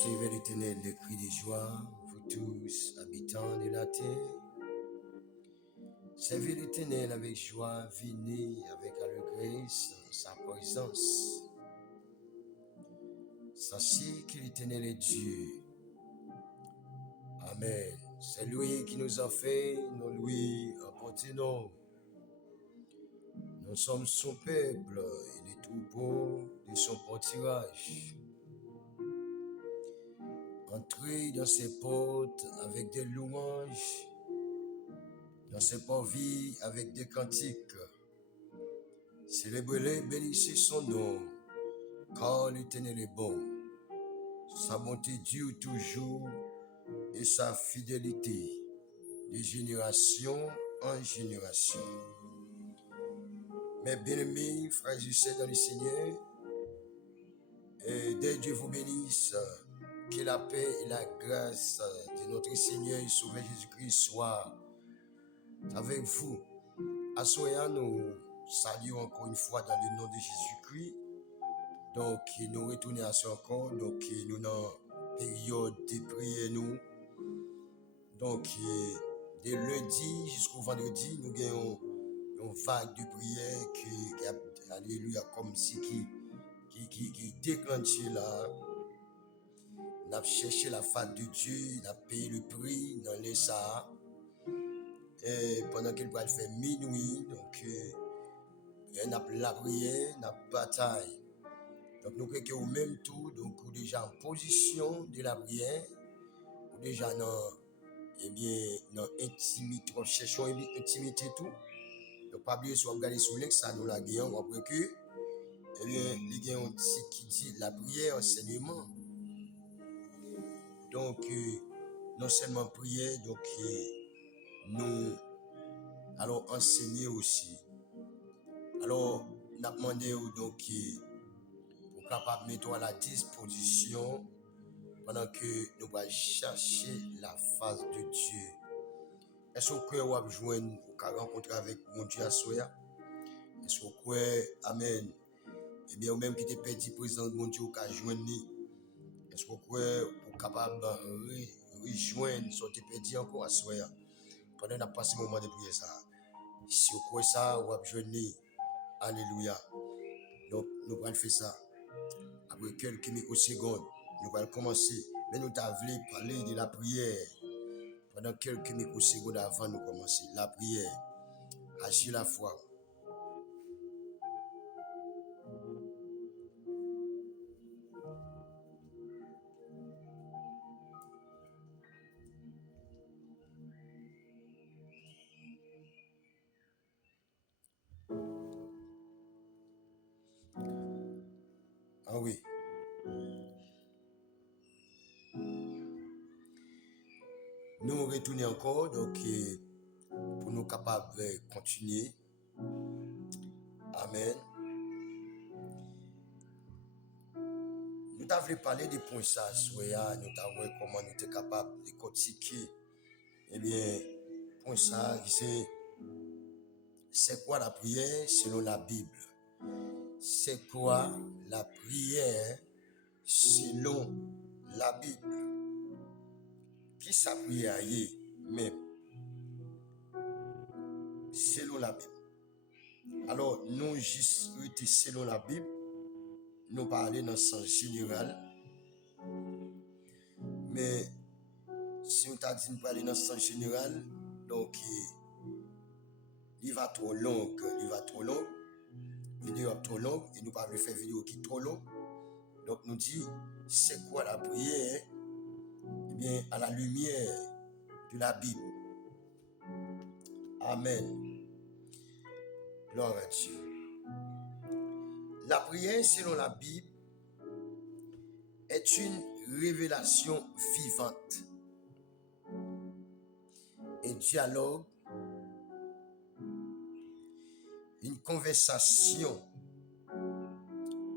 Suivez l'Éternel des cris de joie, vous tous, habitants de la terre. Servez l'Éternel avec joie, venez avec allégresse sa présence. Sachez que l'Éternel est Dieu. Amen. C'est lui qui nous a fait, nous lui appartenons. Nous sommes son peuple et les troupeaux de son pâturage. Entrez dans ses portes avec des louanges, dans ses parvis avec des cantiques. Célébrez-le, bénissez son nom, car l'Éternel est bon. Sa bonté dure toujours et sa fidélité de génération en génération. Mes bien-aimés, frères et sœurs dans le Seigneur, et dès Dieu vous bénisse, que la paix et la grâce de notre Seigneur et Sauveur Jésus-Christ soient avec vous. Assoyons nous saluons encore une fois dans le nom de Jésus-Christ. Donc, nous retournons à ce encore. Donc, nous dans période de prière, nous. Donc, de lundi jusqu'au vendredi, nous avons une vague de prière qui alléluia, comme si qui déclenche là. Nous avons cherché la face de Dieu, nous avons payé le prix dans les ça. Et pendant qu'il va faire minuit, donc, nous avons la prière, nous avons bataille. Donc, nous croyons qu'au même tour, donc, nous déjà en position de la prière, nous déjà dans, intimité, nous cherchons intimité tout. Donc, pas oublier si on regarde sur l'ex, ça nous la gagnons, on voit que, il y a un petit qui dit la prière, enseignement. Donc, non seulement prière, donc, nous allons enseigner aussi. Alors, nous avons demandé donc, pour capable mettre à la disposition pendant que nous allons chercher la face de Dieu. Est-ce que vous avez joindre ou rencontrer avec mon Dieu à Soya? Est-ce que vous croyez, Amen? Eh bien, ou même qui te perdu présent de mon Dieu, vous avez joindre. Est-ce que vous croyez vous capable de rejoindre ce que tu perdu encore à Soya? Pendant qu'on a passé le moment de prière ça. Si vous croyez ça, vous avez joindre. Alléluia. Donc, nous allons faire ça. Après quelques microsecondes, nous allons commencer. Mais nous avons parlé de la prière. Pendant quelques microsecondes avant de commencer. La prière. Agir la foi. Ah oui. Nous retournons encore, donc, pour nous capables de continuer. Amen. Nous avons parlé des points ça, soya, nous avons comment nous sommes capables de continuer. Eh bien, point ça, c'est quoi la prière selon la Bible? C'est quoi la prière selon la Bible? Qui sa prière est même selon la Bible? Alors, nous juste selon la Bible, nous parlons dans le sens général, mais si on t'a dit de parler dans le sens général, donc il va trop long, vidéo trop longue, et nous ne pouvons pas faire vidéo qui est trop longue. Donc nous dit, c'est quoi la prière? Eh bien, à la lumière de la Bible. Amen. Gloire à Dieu. La prière selon la Bible est une révélation vivante, un dialogue, une conversation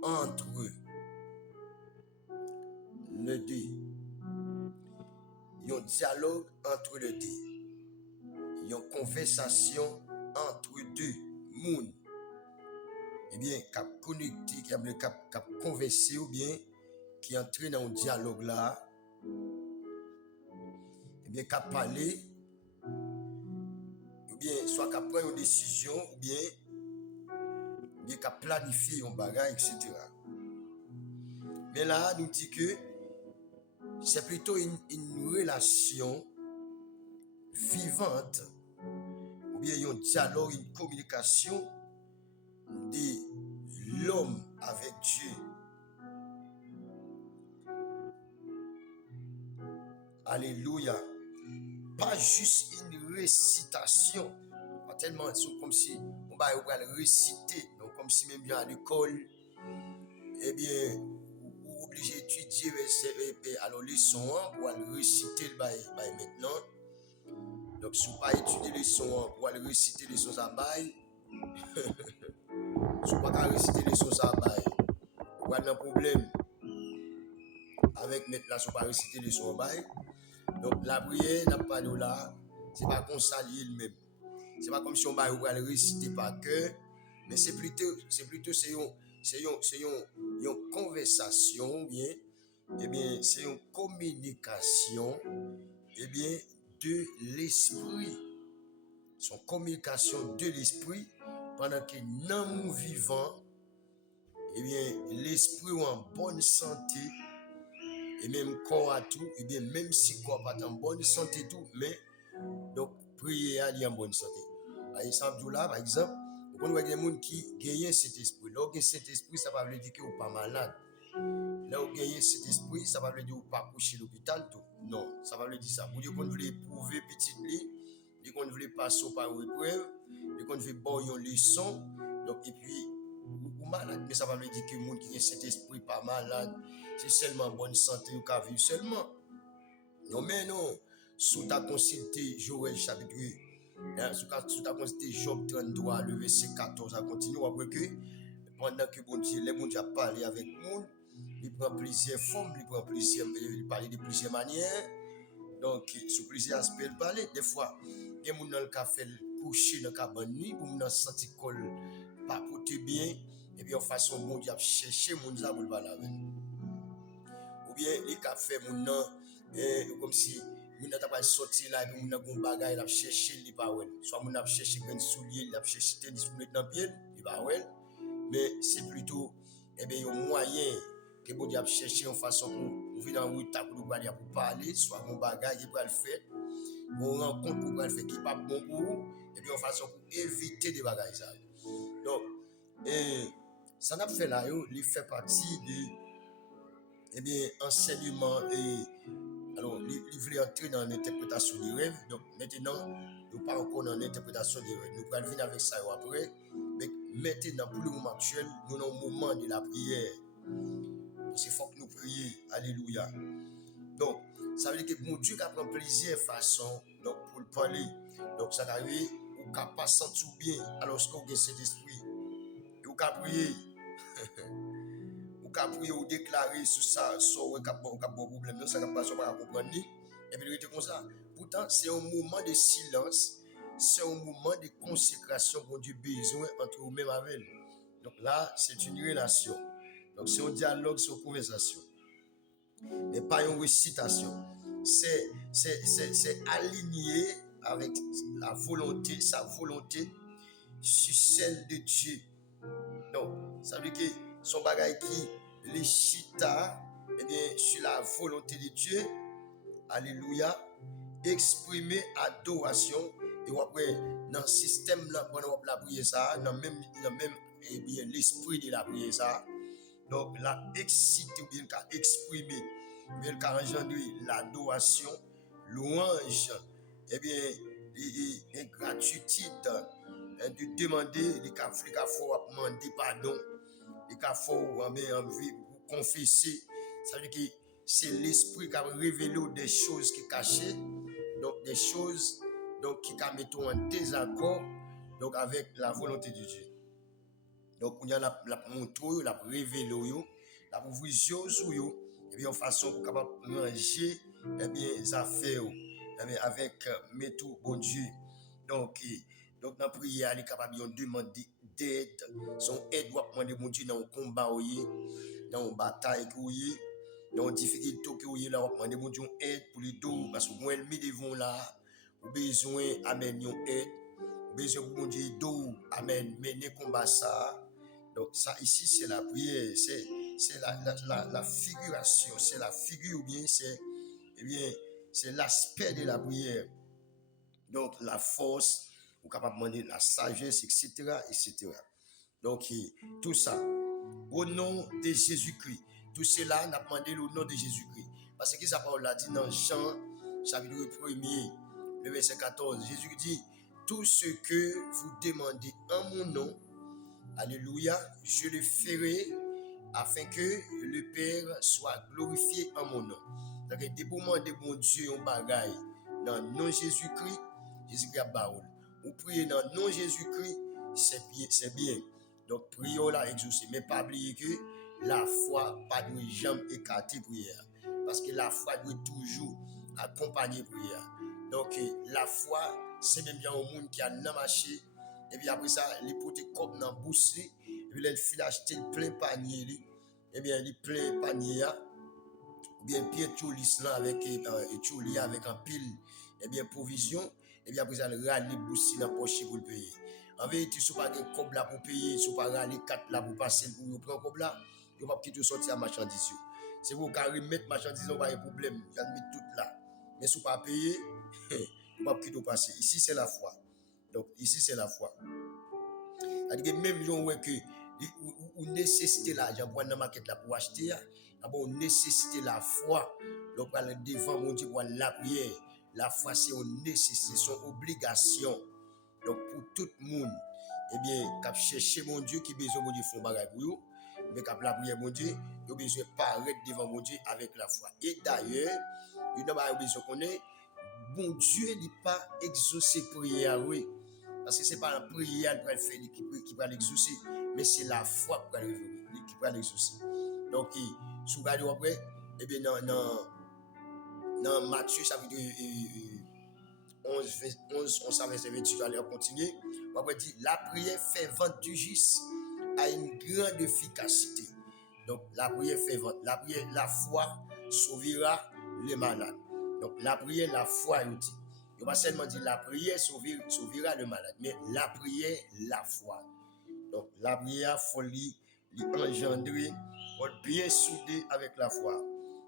entre le deux. Il y a un dialogue entre les deux. Il y a une conversation entre deux mondes. Eh bien, cap connecté, cap converser ou bien qui entre dans un dialogue là, et bien, qu'à parler, ou bien, soit qu'à prendre une décision, ou bien qu'à planifier un bagage, etc. Mais là, nous dit que c'est plutôt une relation vivante, ou bien un dialogue, une communication de l'homme avec Dieu. Alléluia. Pas juste une récitation. Pas tellement comme si on va réciter. Donc comme si même bien à l'école, eh bien, vous obligé d'étudier alors les sons pour aller réciter le bail maintenant. Donc si vous pas étudier les sons pour aller réciter les sons à bail, si vous pas réciter les sons à bail, vous avez un problème avec maintenant si vous pas réciter les sons à bail. Donc la prière n'a pas de là, c'est pas qu'on s'allie lui-même. C'est pas comme si on va le réciter par cœur, mais c'est plutôt une conversation bien, et bien c'est une communication et bien de l'esprit. C'est une communication de l'esprit pendant que dans nous vivant, et bien l'esprit est en bonne santé. Et même corps à tout, et bien même si corps pas en bonne santé tout, mais donc prier à dire en bonne santé. Par exemple, là, par exemple, on voit des gens qui gagnent cet esprit. Là, cet esprit, ça va veut dire que vous pas malade. Là, vous gagnez cet esprit, ça va veut dire que vous pas couché à l'hôpital tout. Non, ça va veut dire ça. Vous dire qu'on veut éprouver petit lit, qu'on veut passer par une épreuve, qu'on veut boire une leçon. Donc, et puis, ou malade, mais ça va veut dire que les gens qui ont cet esprit pas malade, c'est seulement bonne santé ou qu'à vivre seulement. Non, mais non. Sous ta consulté Joël chapitre, sous ta consulté Job 33, le verset 14, à continuer après que, pendant que bon Dieu, les bon Dieu a parlé avec nous, il prend plusieurs formes, il parle de plusieurs manières. Donc, sous plusieurs aspects, il parle. Des fois, il y a des gens dans le café couché dans le cabane nuit, pour nous sentir col pas porter bien, et puis en façon, bon Dieu a cherché mon Dieu pour le parler avec. Ou bien, les cafés, comme si nous n'avons pas sorti là, et puis nous avons un bagage, il a cherché, il pas ouais. Soit nous avons cherché un soulier, il a cherché tennis pour mettre dans le pied, il pas ouais. Mais c'est plutôt, eh bien, un moyen que bon Dieu a cherché en façon pour venir dans le table pour parler, soit un bagage qui va le faire, on rencontre pour le faire qui n'est pas bon pour vous, et puis en façon pour éviter des bagages. Donc, ça n'a fait là, il fait partie de enseignement et alors il voulait entrer dans l'interprétation du rêve. Donc maintenant nous pas encore dans l'interprétation du rêve, nous allons venir avec ça après, mais maintenant pour le moment actuel nous sommes au moment de la prière, parce qu'il faut que nous prions. Alléluia. Donc ça veut dire que mon Dieu prend plusieurs façons donc pour le parler. Donc ça arrive ou qu'à pas sentir bien alors qu'on a cet esprit et ou qu'à prier qu'à prier ou déclarer sur ça, soit on a un problème, ça n'a pas comprendre. Et puis, il était comme ça. Pourtant, c'est un moment de silence, c'est un moment de consécration pour Dieu besoin entre vous-même avec elle. Donc là, c'est une relation. Donc, c'est un dialogue, c'est une conversation. Mais pas une récitation. C'est aligné avec la volonté, sa volonté sur celle de Dieu. Donc, ça veut dire que son bagage qui les chita, eh bien, sur la volonté de Dieu, alléluia, exprimer adoration, et après, dans le système là, pendant la prière, ça, dans même eh bien, l'esprit de la prière, ça, donc, la excité, ou bien, exprimer, bien, engendrer l'adoration, louange, eh bien, et gratitude, de demander, les cas faut demander pardon. Et qu'il faut envie pour confesser, ça veut dire que c'est l'esprit qui a révélé des choses qui sont cachées, donc des choses donc, qui mettent en désaccord donc, avec la volonté de Dieu. Donc, on a la montré, la révélé, la ouvrir sur eux, et bien en façon pour capable manger les affaires avec métaux bon Dieu. Donc dans la prière, il est capable de demander d'aide. Son aide doit demander mon Dieu dans le combat, dans la bataille, dans difficulté que vous là, vous demandez mon Dieu aide pour les dos, parce que vous ennemi devant là, vous besoin amen yon aide, vous besoin pour mon Dieu dos, amen, mener combat ça. Donc ça ici c'est la prière, c'est la figuration, c'est la figure ou bien c'est l'aspect de la prière. Donc la force, vous êtes capable de demander la sagesse, etc., etc. Donc tout ça, au nom de Jésus-Christ, tout cela, on a demandé au nom de Jésus-Christ. Parce que ça parole l'a dit dans Jean, chapitre 1er, le verset 14, Jésus dit, tout ce que vous demandez en mon nom, alléluia, je le ferai afin que le Père soit glorifié en mon nom. Donc, dépendamment de mon Dieu, on bagaille dans le nom de Jésus-Christ, Jésus-Christ a parole. Vous priez dans le nom de Jésus-Christ, c'est bien. Donc, prions là, exaucer. Mais pas oublier que la foi pas doit jamais écarter prière. Parce que la foi doit toujours accompagner prière. Donc, la foi, c'est même bien au monde qui a marché. Et puis après ça, les potes comme dans bouche, et puis il file acheter plein panier, et bien il plein panier, bien Pierre Choulis là avec Chouli avec un pile, et bien provision, et bien après ça, il râle les bouches dans poche pour le payer. En vérité, si vous n'avez pas de cob là pour payer, si vous n'avez pas râler 4 là pour passer, pour prendre cob là, vous ne pouvez pas sortir à marchandise. Si vous pouvez remettre marchandise, vous n'avez pas de problème, vous allez mettre tout là. Mais si vous n'avez pas payé, vous ne pouvez pas passer. Ici, c'est la foi. Donc, ici, c'est la foi. C'est-à-dire que même si on que vous nécessitez l'argent pour aller dans la market là pour acheter, vous nécessitez la foi. Donc, pour aller devant mon Dieu, pour la prière. La foi, c'est une nécessité, c'est une obligation. Donc, pour tout le monde, eh bien, quand chercher mon Dieu qui a besoin de faire un bagage pour vous, mais quand la prière, mon Dieu, il a besoin de paraître devant mon Dieu avec la foi. Et d'ailleurs, il a besoin qu'on ait, bon Dieu n'est pas exaucé prière, oui. Parce que ce n'est pas la prière qui va l'exaucer, mais c'est la foi qui va l'exaucer. Donc, si vous regardez après, eh bien, dans Matthieu, chapitre 11, 28, allez continuer. On va dire, la prière fervente du juste a une grande efficacité. Donc, la prière fervente, la foi sauvera les malades. Donc, la prière, la foi, il dit. Il ne va pas seulement dire la prière sauvera le malade, mais la prière, la foi. Donc, la prière, il faut l'engendrer, pour être bien soudé avec la foi.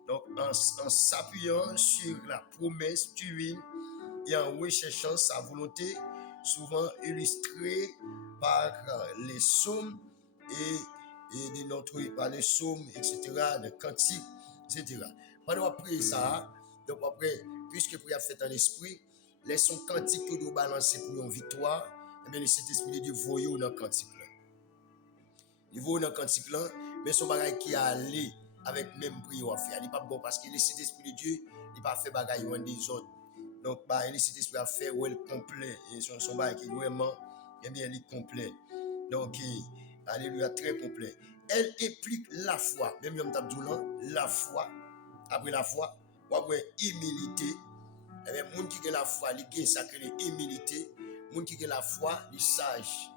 Donc, en s'appuyant sur la promesse divine et en recherchant sa volonté, souvent illustrée par les psaumes et de notre, par les psaumes, etc., les cantiques, etc. Pendant qu'on prie ça, donc après, puisque prière fait en esprit, les sons cantiques que nous balancer pour une victoire, et bien le Saint-Esprit de Dieu voyait dans le cantique là. Il voyait dans le cantique là, mais son bagage qui a allé avec même prière à faire. Il n'est pas bon parce que le Saint-Esprit de Dieu, il n'a pas fait bagage en désordre. Donc, le Saint-Esprit a fait où elle complet. Et son bagage qui vraiment, eh bien, il est complet. Donc, alléluia, très complet. Elle implique la foi. Même si on la foi, après la foi, après humilité. Eh bien, les gens qui ont la foi, ils ont sacré humilité. Les gens qui ont la foi, ils sont sages.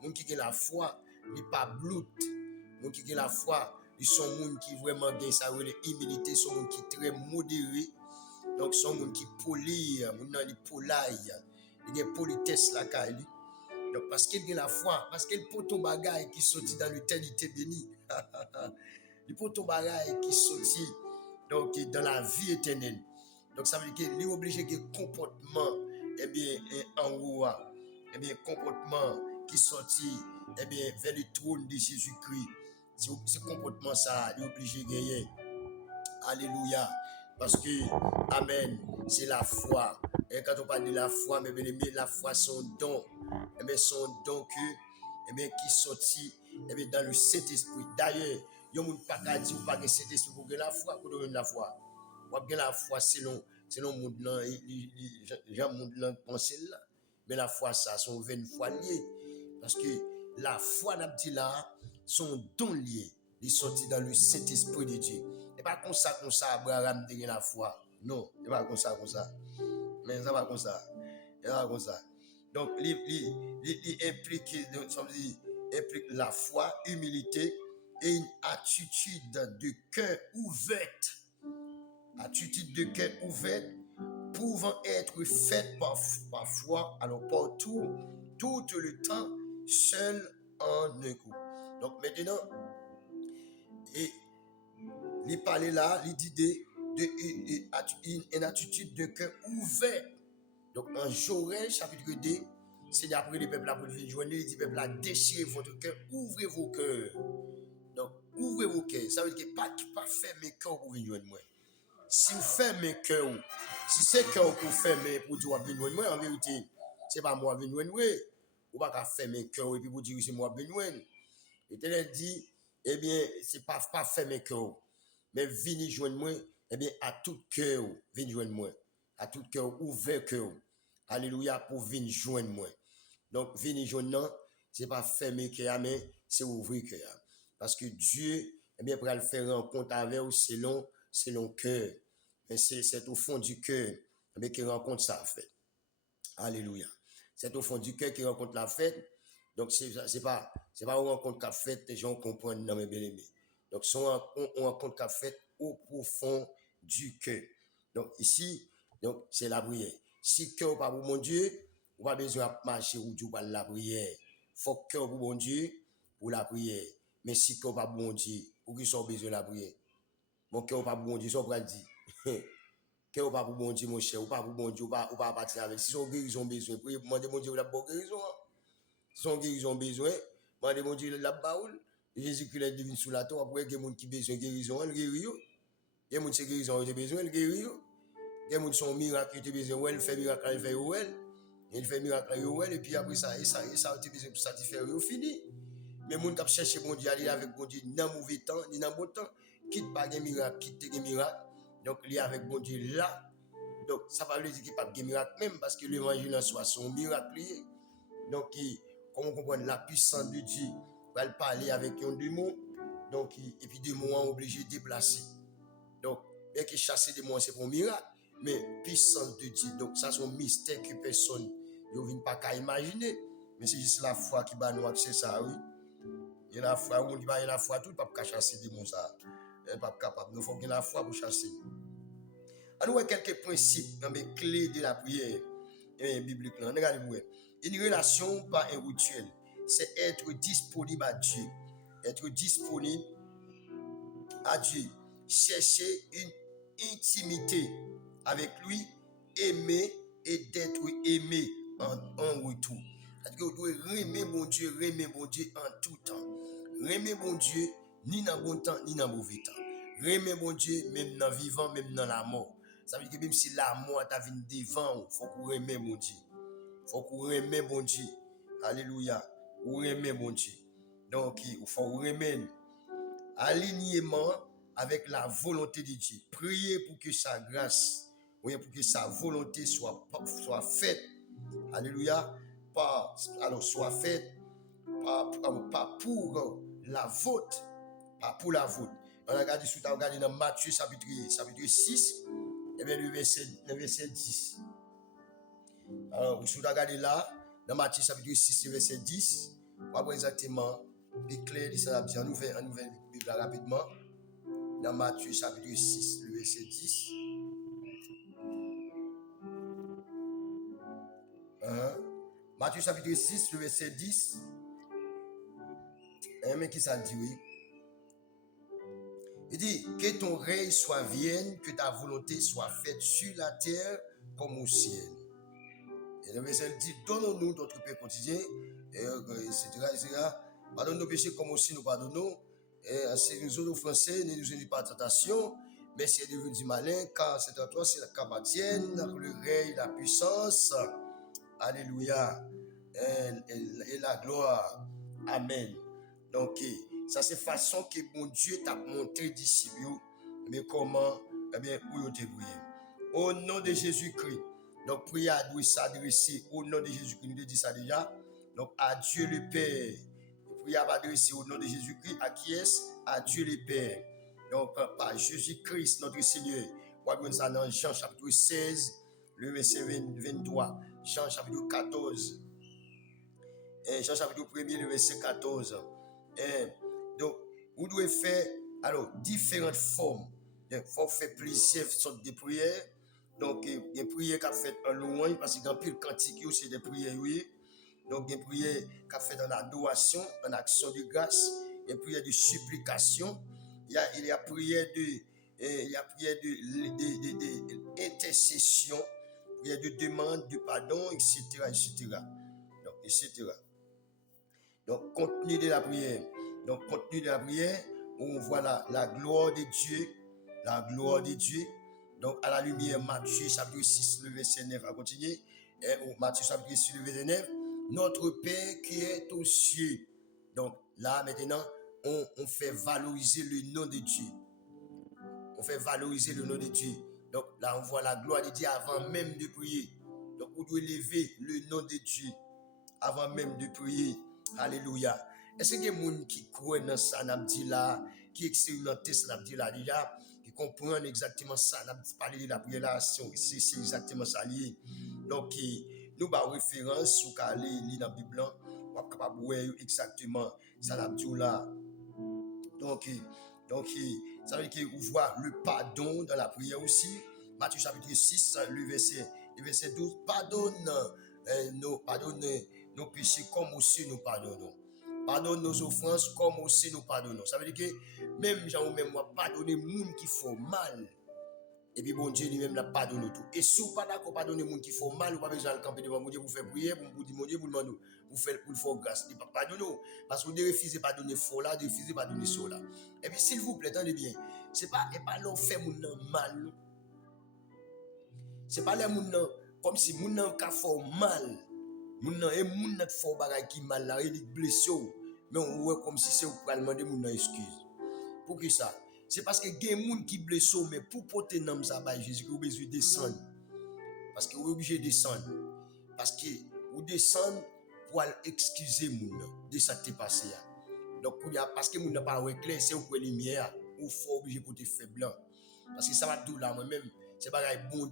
Les gens qui ont la foi, ils ne sont pas bloutes. Les gens qui ont la foi, ils sont des gens qui vraiment ont sacré humilité, sont des gens qui sont très modérés. Donc, sont des gens qui polis, des gens qui polaient, ils ont politesse là. Donc, parce qu'ils ont la foi, parce qu'ils ont ton bagage qui sortit dans l'éternité bénie. Ils ont ton bagage qui sortit donc dans la vie éternelle. Donc ça veut dire qu'il est obligé que comportement, eh bien, en haut, eh bien, comportement qui sortit, eh bien, vers le trône de Jésus-Christ. Ce comportement ça, il est obligé de gagner. Alléluia. Parce que, amen, c'est la foi. Et quand on parle de la foi, mes bien-aimés, la foi, son don. Eh bien, son don qui sortit, eh bien, dans le Saint-Esprit. D'ailleurs, il y a des gens qui ne disent pas que le Saint-Esprit pour la foi, pour donner la foi. Ou bien la foi selon monde pensée là, mais la foi ça sont 20 fois liés parce que la foi n'a dit là sont don liés, ils sortis dans le Saint-Esprit de Dieu. Et pas comme ça Abraham a la foi. Non, c'est pas comme ça. Mais ça va comme ça. C'est pas comme ça. Donc il implique la foi, humilité et une attitude de cœur ouverte. Attitude de cœur ouverte pouvant être faite parfois, alors partout, tout le temps, seul en un coup. Donc maintenant, et il parlait là, il dit une attitude de cœur ouvert. Donc en Joël chapitre 2, Seigneur après le peuple pour venir joindre, il dit peuple là, déchirez votre cœur, ouvrez vos cœurs. Donc ouvrez vos cœurs, ça veut dire que pas fermer cœur pour venir joindre moi. Si vous fermez cœur, si c'est cœur pour fermer pour dire venir joindre moi, en vérité, c'est pas moi venir joindre moi. Ou pas fermer cœur et puis pour dire c'est moi venir joindre. L'Éternel dit, eh bien, c'est pas fermer cœur, mais venir joindre moi, eh bien, à tout cœur, venir joindre moi. À tout cœur, ouvert cœur. Alléluia, pour venir joindre moi. Donc, venir joindre, non, c'est pas fermer cœur, mais c'est ouvrir cœur. Parce que Dieu, eh bien, pour le faire rencontre avec vous selon cœur. Mais c'est au fond du cœur, eh bien, qui rencontre ça, en fait. Alléluia. C'est au fond du cœur qui rencontre la fête. Donc, c'est pas une rencontre qu'a fait, les gens comprennent, non, mais bien aimé. Donc, c'est une rencontre qu'a fait au profond du cœur. Donc, ici, donc, c'est la prière. Si le cœur n'est pas pour mon Dieu, on n'a pas besoin de marcher ou de la prière. Il faut que le cœur pour mon Dieu, pour la prière. Mais si le cœur n'est pas pour mon Dieu, pour qui sont besoin de la prière? Mon cœur n'est pas pour mon Dieu, ça va dire. Cœur n'est pas pour mon Dieu, mon cher, ou pas pour mon Dieu, ou pas partir avec. Si son guérison besoin, pour demander mon Dieu, la bonne guérison. Si son guérison besoin, demander mon Dieu, la baoule. Jésus-Christ est divin sous la terre, après, il y a des gens qui ont besoin de guérison, il guérit. Il y a des gens qui ont guérison, il besoin, il guérit. Il y a des gens qui ont miracle, il besoin, il fait miracle, il fait well. Il fait miracle, et puis après ça, il a besoin pour satisfaire, il fini. Mais les gens qui cherchent mon Dieu, aller avec mon Dieu, ni dans mauvais temps, ni dans bon temps, quitte pas des miracles, quitte des miracles. Donc, il est avec mon Dieu là. Donc, ça ne veut pas dire qu'il n'y a pas de miracle même, parce que l'évangile en soi, c'est un miracle. Donc, comme on comprend la puissance de Dieu, on va parler avec un démon. Donc, et puis des mots obligés de déplacer. Donc, bien que chasser des mots, c'est pour un miracle, mais puissance de Dieu. Donc, ça, c'est un mystère que personne ne vient pas qu'à imaginer. Mais c'est juste la foi qui va nous accéder ça, oui. Il y a la foi, on dit, il y a la foi, tout le pape qui chasser des mots, ça. Il n'est pas capable. Nous faut qu'il y ait la foi pour chasser. Alors, nous quelques principes dans les clés de la prière biblique. Regardez-vous. Une relation, pas un rituel. C'est être disponible à Dieu. Être disponible à Dieu. Chercher une intimité avec lui, aimer et d'être aimé en retour. C'est-à-dire que vous devez aimer mon Dieu en tout temps. Aimer mon Dieu, ni dans bon temps, ni dans mauvais temps. Aimer mon Dieu, même dans le vivant, même dans la mort. Ça veut dire que même si la mort t'a venu devant, il faut qu'on aimer mon Dieu. Il faut qu'on aimer mon Dieu. Alléluia. Ou aimer mon Dieu. Donc, il faut aimer. Alignement avec la volonté de Dieu. Priez pour que sa grâce, pour que sa volonté soit faite. Alléluia. Soit faite pas pour la vôtre. Pas pour la vôtre. On a regardé dans Matthieu chapitre 6, et bien le verset 10. Alors, vous regardez là, dans Matthieu chapitre 6, le verset 10, on va voir exactement l'éclair de ça. On ouvre la Bible rapidement. Dans Matthieu chapitre 6, le verset 10. Matthieu chapitre 6, le verset 10. Mais qui ça dit, oui? Il dit, que ton règne soit vienne, que ta volonté soit faite sur la terre comme au ciel. Et le verset dit, donne-nous notre pain quotidien, etc. Pardonne nos péchés comme aussi nous pardonnons. Et si nous autres Français, ne nous unis pas à tentation, mais c'est devenu du malin, car c'est à toi, c'est la capatienne, le règne, la puissance. Alléluia. Et la gloire. Amen. Donc, ça c'est façon que mon Dieu t'a montré d'ici, mais comment, eh bien, pour te prier. Au nom de Jésus-Christ. Donc, prière doit s'adresser au nom de Jésus-Christ. Nous dit ça déjà. Donc, à Dieu le Père. Prière va adresser au nom de Jésus-Christ. À qui est-ce? À Dieu le Père. Donc, par Jésus-Christ, notre Seigneur. On va voir ça dans Jean chapitre 16, le verset 23. Jean chapitre 14. Jean chapitre 1er, le verset 14. Donc, Vous devez faire alors différentes formes. Il faut faire plusieurs sortes de prières. Donc, il y a des prières qui sont faites en louange, parce qu'il y a pile quantique, c'est des prières, oui. Donc, il y a des prières qui sont faites en adoration, en action de grâce. Il y a des prières de supplication. Il y a prières d'intercession, prières de demande, de pardon, etc., etc. Donc, etc. Donc, contenu de la prière. Donc, contenu de la prière, on voit la gloire de Dieu. La gloire de Dieu. Donc, à la lumière, Matthieu chapitre 6, le verset 9, à continuer. Matthieu chapitre 6, le verset 9. Notre Père qui est aux cieux. Donc, là, maintenant, on fait valoriser le nom de Dieu. On fait valoriser le nom de Dieu. Donc, là, on voit la gloire de Dieu avant même de prier. Donc, on doit élever le nom de Dieu avant même de prier. Alléluia. Est-ce qu'il y a des gens qui croient dans ça, là, qui expérimentent ça, déjà, qui comprennent exactement ça, parler de la prière là, c'est exactement ça lié. Donc, nous avons référence sur aller lire dans la Bible, on est capable de voir exactement ça là. Donc, ça veut dire qu'on voit le pardon dans la prière aussi. Matthieu chapitre 6, le verset 12, pardonne nos péchés comme aussi nous pardonnons. Pardonne nos offenses comme aussi nous pardonnons. Ça veut dire que même Jean-Même moi pardonner les gens qui font mal. Et puis bon Dieu lui-même l'a pardonné tout. Et si vous pas d'accord pardonner les gens qui font mal, vous pas besoin de camper devant mon Dieu pour faire prier, pour vous dire mon Dieu, pour demander, pour faire grâce. Il pas pardonner. Parce que vous refusez de pardonner faux là, vous refusez de pardonner ceux là. Et puis s'il vous plaît, attendez bien. C'est pas l'on fait mon mal. C'est pas les gens comme si mon gens qui font mal. Moun nan et moun nan fò bagay qui mal la, il blessé mais on voit comme si c'est pour demander moun nan excuse. Pour qui ça? C'est parce que gen moun qui blessé mais pour porter nom ça ba Jésus vous besoin descendre. Parce que vous obligé de descendre. Parce que vous descendre pour excuser moun de ça qui t'est passé. Donc parce que moun nan pas clair, c'est pour lumière ou faut obligé pour te faire blanc. Parce que ça va tout là moi même, c'est bagay bon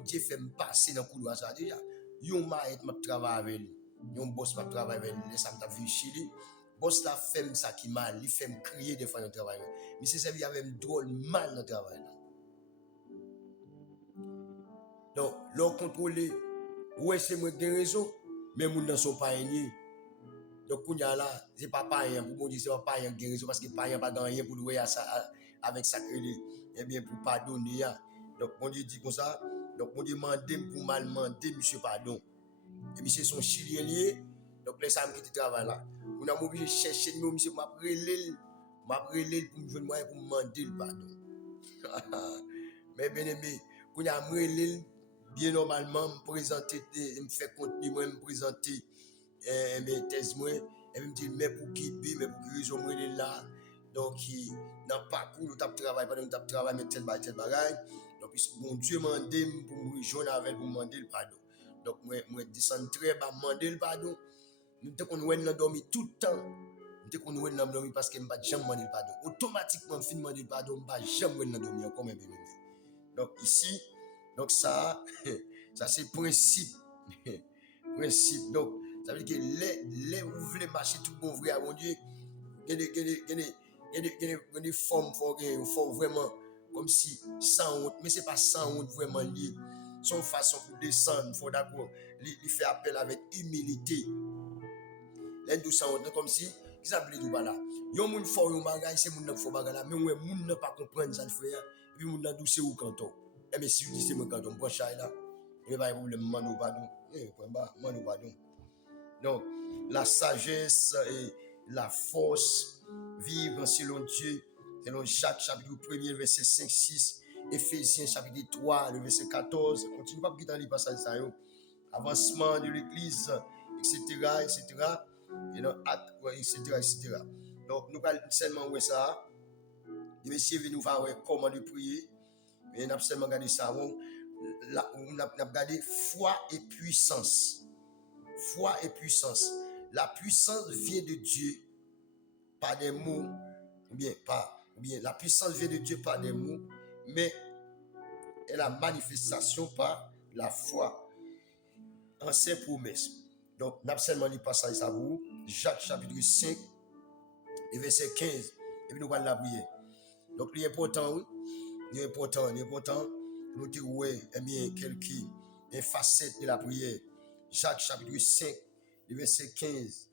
Dieu fait me passer dans couloir ça déjà. Yon mari m'a travaillé avec lui. Yon boss m'a travaillé avec lui. Ça m'a vu Chili. Boss la femme ça qui mal, il fait me crier des fois dans le travail. Mais c'est ça qui avait drôle mal dans le travail. Donc, l'on contrôle, ouais, c'est moi qui ai raison, mais moun ne sont pas unis. Donc, quand là, c'est pas païen, pour dire c'est pas païen qui a raison, parce que païen pas dans rien pour louer avec ça que eh bien, pour pardonner. Donc, mon Dieu dit comme ça. Donc, mon Dieu demande pour mal demander, monsieur, pardon. Et monsieur, son chilien lié. Donc, les femmes qui travaillent là. On a obligé de chercher, monsieur, m'a brûlé pour me joindre moi pour me demander le pardon. Mais bien aimé, on a brûlé, bien normalement, me présenter, me faire contenu, me présenter mes thèses, et me dire, mais pour qui, mais pour qui raison, moi, là. Donc, dans le parcours, nous avons travaillé, pendant que nous avons travaillé, mais tel bagage. Donc, mon Dieu m'a demandé pour me rejoindre avec, pour me demander le pardon. Donc, moi, descendre très bas, demander le pardon. Nous avons dormi tout le temps. Nous avons dormi parce que je n'ai jamais demandé le pardon. Automatiquement, je demandé le pardon, je n'ai jamais dormi encore, mes bien. Donc, ici, donc ça c'est principe. Principe. Donc, ça veut dire que les vous voulez marcher tout bon vrai à mon Dieu, il y a des formes, il faut vraiment, comme si sans honte, mais ce n'est pas sans honte vraiment lié. Son façon pour descendre, il faut d'accord, il fait appel avec humilité. Les deux sans honte, comme si, qui s'appelle tout là. Il y a un monde fort, un bagage, c'est mon fort bagage là, mais ouais, moun ne pas comprendre ça le fait, et puis moun n'a douce ou canton. Et mais si vous dites c'est mon canton, bon chat là, il n'y a pas de problème, mano pardon. Mano pardon. Donc, la sagesse et la force vivre selon Dieu, selon Jacques chapitre 1er, verset 5-6, Éphésiens chapitre 3, le verset 14, continue pas pour quitter les passages ça, avancement de l'église, etc. Et donc, etc. Donc, nous allons seulement voir ça. Les messieurs nous voir comment de prier. Et nous allons seulement regarder ça. On a regardé foi et puissance. Foi et puissance. La puissance vient de Dieu par des mots, ou bien la puissance vient de Dieu par des mots, mais est la manifestation par la foi en ses promesses. Donc, nous avons seulement lu passage à vous, Jacques chapitre 5, et verset 15. puis nous allons la prière. Donc, il est important, oui. Il est important. Nous disons, oui, eh bien, quelques facettes de la prière. Jacques chapitre 5, le verset 15.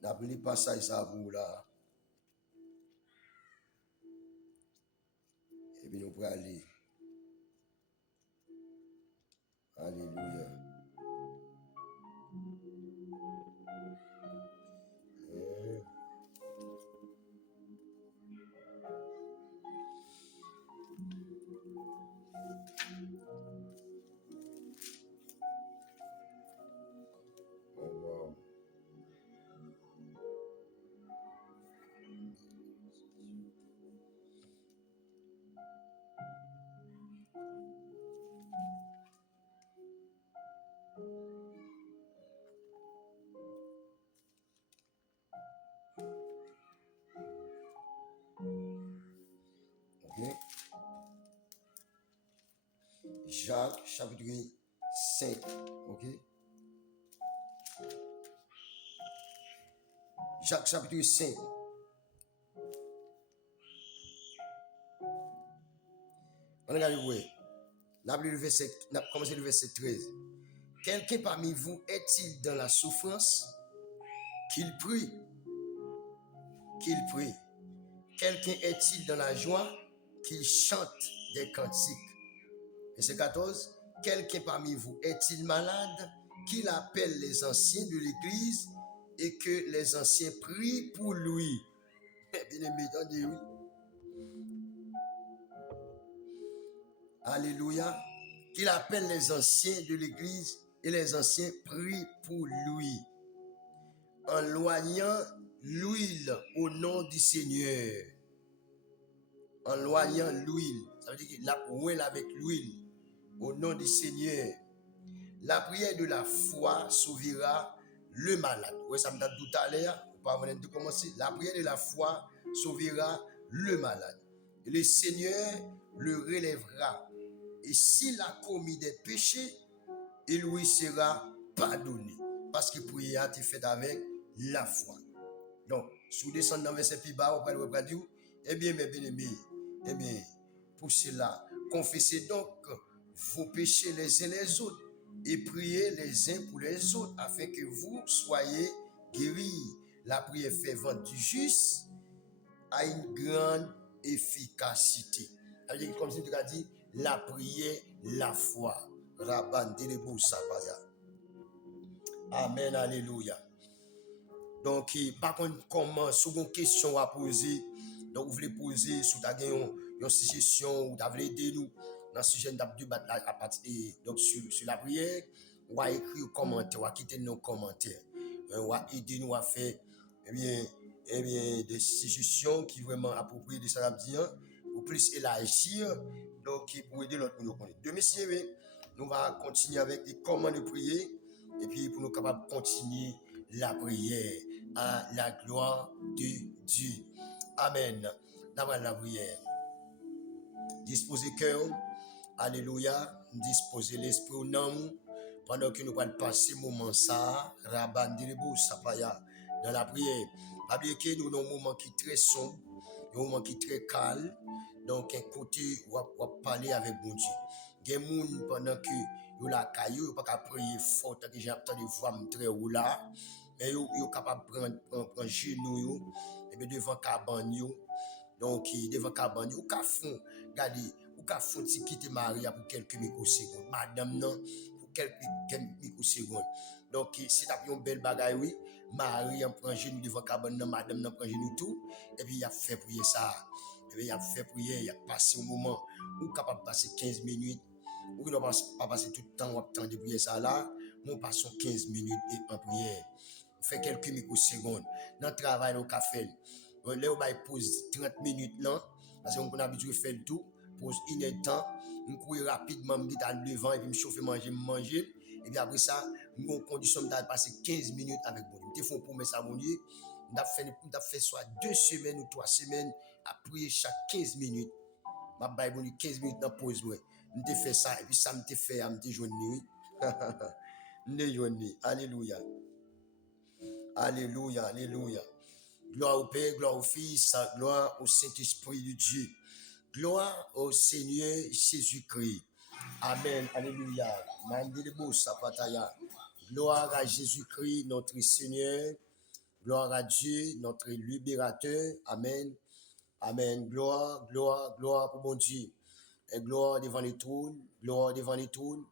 N'appelez pas ça, ça vous là. Et puis nous pouvons aller. Alléluia. Jacques chapitre 5, ok? Jacques chapitre 5. On regarde, oui. On a commencé le verset 13. Quelqu'un parmi vous est-il dans la souffrance? Qu'il prie. Qu'il prie. Quelqu'un est-il dans la joie? Qu'il chante des cantiques. Verset 14. Quelqu'un parmi vous est-il malade? Qu'il appelle les anciens de l'église et que les anciens prient pour lui. Bien-aimé, attendez, oui. Alléluia. Qu'il appelle les anciens de l'église et les anciens prient pour lui. En loignant l'huile au nom du Seigneur. En loignant l'huile. Ça veut dire qu'il a oint avec l'huile au nom du Seigneur. La prière de la foi sauvera le malade. Oui, ça me donne tout à l'heure. Pas avant de commencer. La prière de la foi sauvera le malade. Et le Seigneur le relèvera. Et s'il a commis des péchés, il lui sera pardonné. Parce que la prière est faite avec la foi. Donc, si vous descendez dans le verset plus bas, vous pouvez dire, eh bien, mes bien-aimés, eh bien, pour cela, confessez donc vos péchés les uns les autres et priez les uns pour les autres afin que vous soyez guéris. La prière fervente du juste a une grande efficacité. C'est comme si tu as dit, la prière, la foi. Rabban Delebo Sapaya. Amen, alléluia. Donc, par contre, comment, sur une question à poser, donc vous voulez poser, si vous avez une suggestion, vous voulez aider nous dans le sujet de à partir donc sur la prière, on va écrire un commentaire, on va quitter nos commentaires. On va aider nous à faire eh bien, des suggestions qui sont vraiment appropriées de ça, pour plus élargir, donc pour aider l'autre pour nous. De messieurs, nous allons continuer avec les comment de prier, et puis pour nous capables de continuer la prière à la gloire de Dieu. Amen. D'abord la prière. Disposez cœur. Alléluia. Disposez l'esprit au nom. Pendant que nous allons passer moment ça, Rabban Direbo Sapaya, dans la prière. Pas bien que nous avons un moment qui est très sombre, un moment qui est très calme. Donc, un côté où on va parler avec bon Dieu. Il y a des gens pendant que vous la caillou, vous pas prier fort, que j'ai entendu voix très haut là. Mais vous êtes capable de prendre genou et bien devant cabane. Donc, devant cabane, vous pouvez faire, regardez, vous pouvez faire quitter Maria pour quelques microsecondes. Madame, non, pour quelques microsecondes. Donc, si tu as une belle bagaille, oui, Marie prend genou devant cabane, madame prend genou tout, et puis il a fait prier ça. Et puis il a fait prier, il a passé un moment, vous êtes capable de passer 15 minutes, vous ne pouvez pas passer tout le temps, vous de prier ça là, nous passons 15 minutes en prière. Fait quelques microsecondes. Dans le travail, au café, là, on pose 30 minutes, non? Parce qu'on a habitué à faire le tout. Pose une heure de temps. On court rapidement, on est dans le devant, et puis me chauffer, manger. Et puis après ça, on a condition de passer 15 minutes avec bon Dieu. Il faut pour mettre ça, bon Dieu. On a fait soit 2 semaines ou 3 semaines à prier chaque 15 minutes. Je vais bon Dieu 15 minutes dans la pause. On a fait ça, et puis ça m'a fait à me journée. Alléluia. Alléluia, alléluia. Gloire au Père, gloire au Fils, gloire au Saint-Esprit de Dieu. Gloire au Seigneur Jésus-Christ. Amen. Alléluia. Mandelebo sapataya. Gloire à Jésus-Christ, notre Seigneur. Gloire à Dieu, notre libérateur. Amen. Amen. Gloire, gloire, gloire pour mon Dieu. Et gloire devant les trônes. Gloire devant les trônes.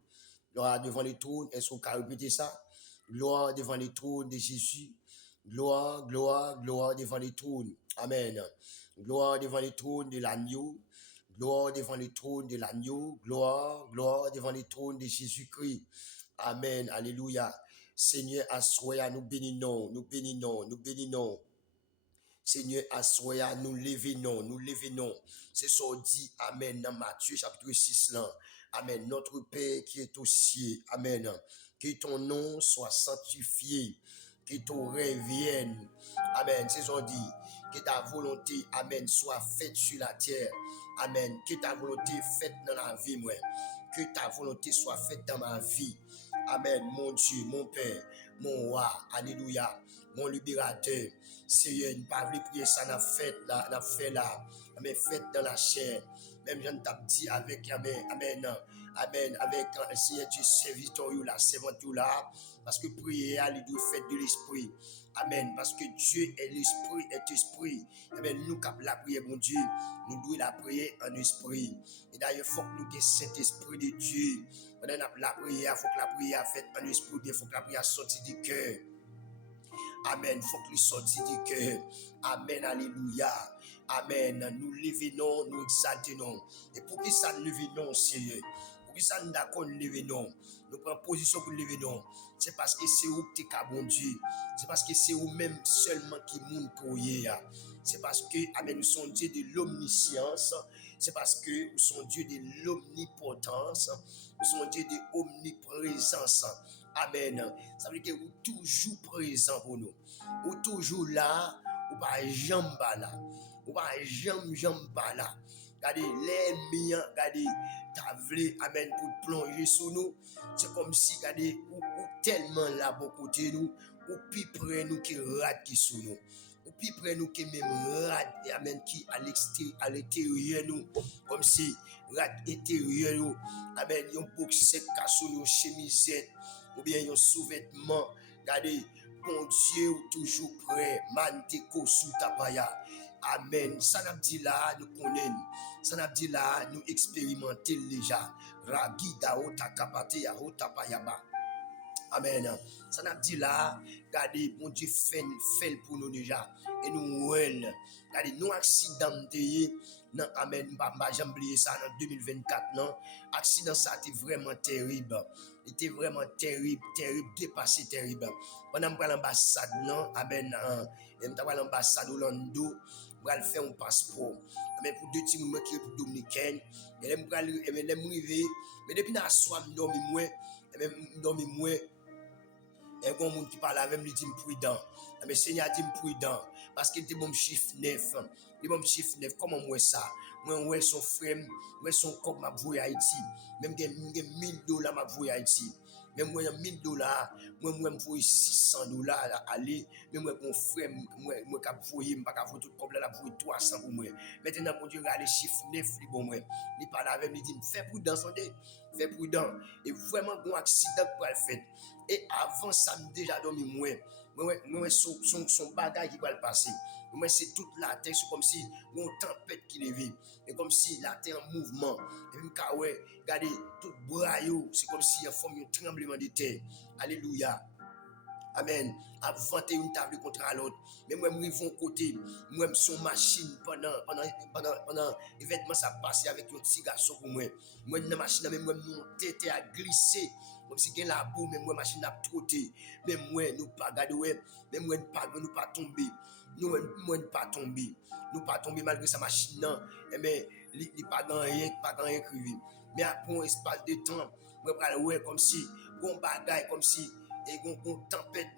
Gloire devant les trônes. Est-ce qu'on peut répéter ça? Gloire devant les trônes de Jésus. Gloire, gloire, gloire devant les trônes. Amen. Gloire devant les trônes de l'agneau. Gloire devant les trônes de l'agneau. Gloire, gloire devant les trônes de Jésus-Christ. Amen. Alléluia. Seigneur, assoya, nous bénissons, nous bénissons, nous bénissons. Seigneur, assoya, nous levons. C'est ça dit, Amen, dans Matthieu chapitre 6, là. Amen. Notre Père qui est aux cieux, Amen. Que ton nom soit sanctifié, que ton règne vienne. Amen. C'est ça dit, que ta volonté, Amen, soit faite sur la terre. Amen. Que ta volonté faite dans la vie, moi. Que ta volonté soit faite dans ma vie. Amen. Mon Dieu, mon Père, mon roi. Alléluia. Mon libérateur. Seigneur, ne pas prier ça, n'a fait là, mais fait dans la chair. Même je ne t'ai dit avec Amen, Amen, avec Seigneur, tu serviteur là, servantou là, parce que prier, il doit faire de l'esprit. Amen, parce que Dieu est l'esprit, est esprit. Amen, nous cap la prière, mon Dieu, nous devons la prier en esprit. Et d'ailleurs, il faut que nous ayons Saint-Esprit de Dieu. Pendant la prière, il faut que la prière faite en esprit, il faut que la prière sorte du cœur. Amen. Il faut qu'il sorte du cœur. Amen. Alléluia. Amen. Nous levons, nous exaltons. Et pour qui ça nous levons, Seigneur? Pour qui ça nous d'accord nous levons? Nous prenons position pour levons. C'est parce que c'est où que tu es bon Dieu. C'est parce que c'est vous-même seulement qui monde pour hier. C'est parce que, Amen, nous sommes Dieu de l'omniscience. C'est parce que nous sommes Dieu de l'omnipotence. Nous sommes Dieu de l'omniprésence. Amen. Ça veut dire que vous êtes toujours présent pour nous. Vous êtes toujours là. Vous n'êtes pas jamais là. Vous n'êtes pas jamais là. Regardez, les miens, regardez, t'as voulu, Amen, pour plonger sur nous. C'est comme si, regardez, ou tellement là, pour côté nous, ou plus près nous qui rate qui sur nous. Ou plus près nous qui même rate, Amen, qui à l'intérieur nous. Comme si, rate intérieur nous. Amen, yon boxe sec sur nous, chemisette. Ou bien un sous-vêtement, regardez, bon Dieu toujours prêt, manteko sous tapaya. Amen. Ça n'a dit là, nous connaissons. Ça n'a dit là, nous expérimentons déjà. Ragida otakapate ya otapayaba. Amen. Ça n'a dit là, regardez, bon Dieu fait pour nous déjà. Et nous, regardez, nous accidentés. Non, amen, j'ai oublié ça en 2024, non. Accident, ça a été vraiment terrible. Il était vraiment terrible, dépassé terrible. Pendant que je suis à l'ambassade, non, amen, je suis à l'ambassade Orlando, je vais faire un passeport. Mais pour 2 petits moments qui sont pour Dominicaine, je vais arriver, mais depuis que je suis je dormi moins. Et il y a un monde qui parle avec moi, il dit prudent. Mais Seigneur dit prudent. Parce qu'il était bon chiffre 9. Il est bon chiffre 9. Comment moi ça? Moi, son frère, moi, son corps m'a voué à Haïti. Même que $1000 m'a voué à Haïti. Même moi, $1000, moi, je voué $600 à aller. Mais moi, mon frère, moi, je voué, je ne peux pas vouer tout problème, je voué 300 pour moi. Maintenant, mon Dieu, regardez chiffre 9, bon moi. Il parle avec moi, il dit, fais prudent, santé. Fais prudent. Et vraiment, un accident pour le faire. Et avant ça, je déjà dormi moins. Moi, son bagage qui va le passer. Moi, c'est toute la terre, c'est comme si une tempête qui levait. Et comme si la terre en mouvement. Et même quand regardez, tout braillot, c'est comme si il y a un tremblement de terre. Alléluia. Amen. Avant une table contre l'autre. Mais moi, je vais côté. Moi, je suis machine pendant l'événement, ça passe avec un petit garçon pour moi. Moi, dans la machine, moi, je tête à glisser. Comme si il y a la boue, mais moi, la machine a trotté. Mais moi, nous pas gardé. Mais moi, nous pas tomber. Nous ne pas tomber. Nous pas tomber malgré sa machine. Mais il n'y a pas rien écrit. Mais après un espace de temps, moi, je comme si, on bagaille comme si. Et une tempête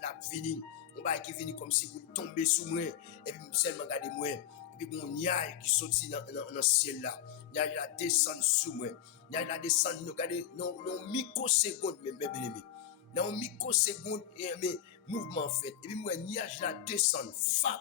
la fini, on va qui finit comme si vous tombez sous moi et puis seulement regardez moi et puis mon niaille qui sortit dans le ciel là, niaille la descend sous moi, niaille la descend nous regardez non microseconde même bien aimé, dans un microseconde, mais mouvement fait. Et puis, moi, nuage là descend, fap.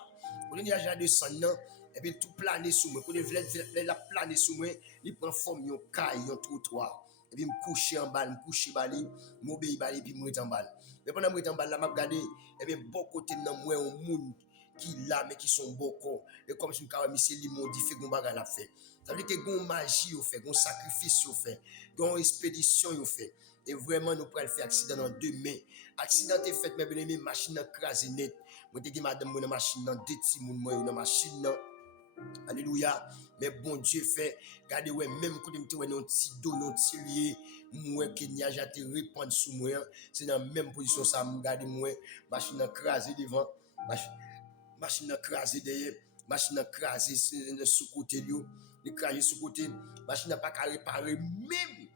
Quand le nuage là descend, non, et puis tout planer sous moi. Quand la planer sous moi, il prend forme, il caille, il trottoir. Et puis, me coucher en bas, me coucher balé, m'obéir balé, puis me en bas. Mais pendant que je suis en bas, là, je regarde, et bien, bon côté de moi, un monde qui là, mais qui sont beaucoup. Et comme si je me suis dit, limon, dit, fait qu'on bagarre la fait. Ça veut dire que une magie, on fait, un sacrifice, on fait, une expédition, on fait. Et vraiment, nous pourrons faire accident dans 2 mai. Accident est fait, mes bien-aimés, machine crasée net. Moi, je dis, madame, moi, machine dans 2 petits moun, moi, dans machine. Alléluia. Mais bon Dieu fait, regardez, ouais, même quand je me un petit dos, un petit lié, moi, qui n'y a jamais répandre sous moi, c'est dans la même position, ça, regardez, moi, machine crasée devant, machine crasée derrière, machine crasée sous côté, les crasée sous côté, machine n'a pas qu'à réparer, même.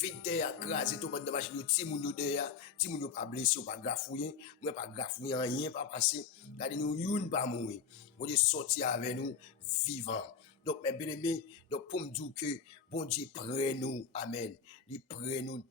Vite derrière, crasé tout le monde de machine, ti moun derrière, ti moun pas blessé, pas grafouillé, moi pas grafouillé, rien pas passé. Regardez nous, youn pas mourir. Bon Dieu sorti avec nous, vivant. Donc, mes bien-aimés, donc pour me dire que, bon Dieu, près nous, amen. Il près nous.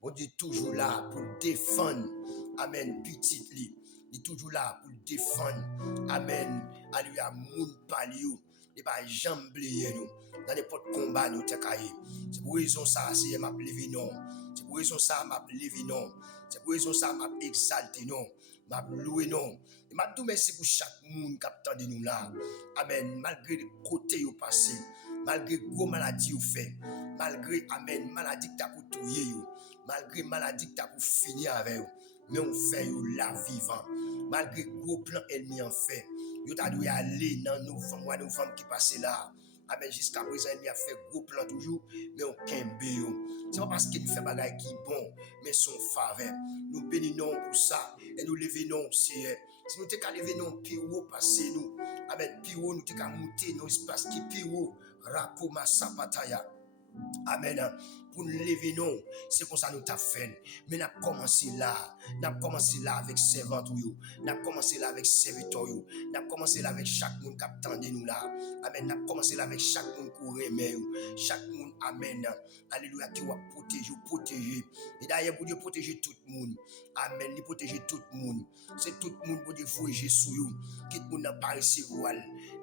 Bon Dieu, toujours là pour défendre, amen, petit li. Il est toujours là pour défendre, amen. Alléluia, moun paliou. Il pas jamais oublier nous. Dans n'importe combat, nous te caillé. C'est pour raison ça, c'est m'a levé non. C'est pour raison ça, m'a levé non. C'est pour raison ça, m'a exalté non. M'a loué non. Et m'a tout merci pour chaque monde qui attend de nous là. Amen. Malgré les côtés où passé, malgré gros maladies où fait, malgré, amen, maladie que t'as pour tuer, malgré maladie que t'as pour finir avec vous, mais on fait la vivant. Malgré gros plan ennemi en fait, vous t'as dû aller dans nos femmes qui passent là. Amen. Jusqu'à présent, il a fait gros plan toujours, mais on kembe yo. C'est pas parce qu'il fait bagaille qui bon, mais son faveur. Nous bénissons pour ça et nous levons, Seigneur. Si nous t'es qu'à lever non, piro passer nous. Amen. Piro nous t'es qu'à monter dans l'espace qui piro. Rakoma sapataya. Amen. Pour nous lever, non, c'est comme ça nous t'a fait. Mais nous avons commencé là. Nous avons commencé là avec servant. Nous avons commencé là avec serviteur. Nous avons commencé là avec chaque monde qui attendait nous là. Amen. Nous avons commencé là avec chaque monde qui remet. Chaque monde, amen. Alléluia, qui va protéger. Et d'ailleurs, pour Dieu protéger tout le monde. Amen. Il protéger tout le monde. C'est tout le monde pour Dieu voyager sous lui. Qui le monde n'a pas recevoir.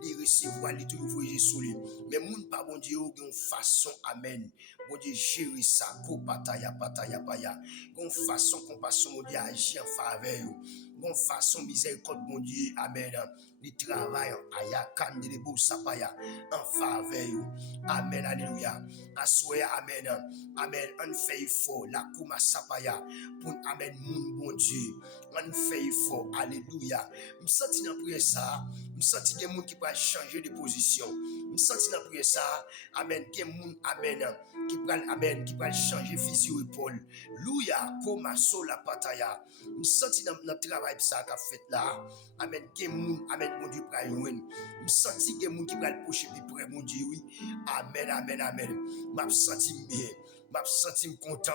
Il recevoir, il toujours voyager sous lui. Mais le monde pas bon Dieu, il y a une façon, amen. Bon Dieu, gérer ça. Pataya. Une façon, compassion, mon Dieu, agir en faveur. Une façon, miséricorde, mon Dieu, amen. Il travaille en faveur. Amen, alléluia. Assoya, amen. Amen. On fait fort. La kuma sapaya. Pour amen, mon bon Dieu. On fait fort. Alléluia. Je sens dans prière ça. Je sens qu'il y a des gens qui peuvent changer de position. Je sens dans prière ça. Amen. Qu'il y a des gens, amen. Qui peuvent changer physio épaule. Louia. Koma sola pataya. Je sens dans notre travail ça qu'a fait là. Amen. Qu'il y a des gens, amen, mon Dieu, pour y je sens qu'il y a des gens qui peuvent pocher plus près, mon Dieu, oui. Amen. Je sens bien. Je sens content.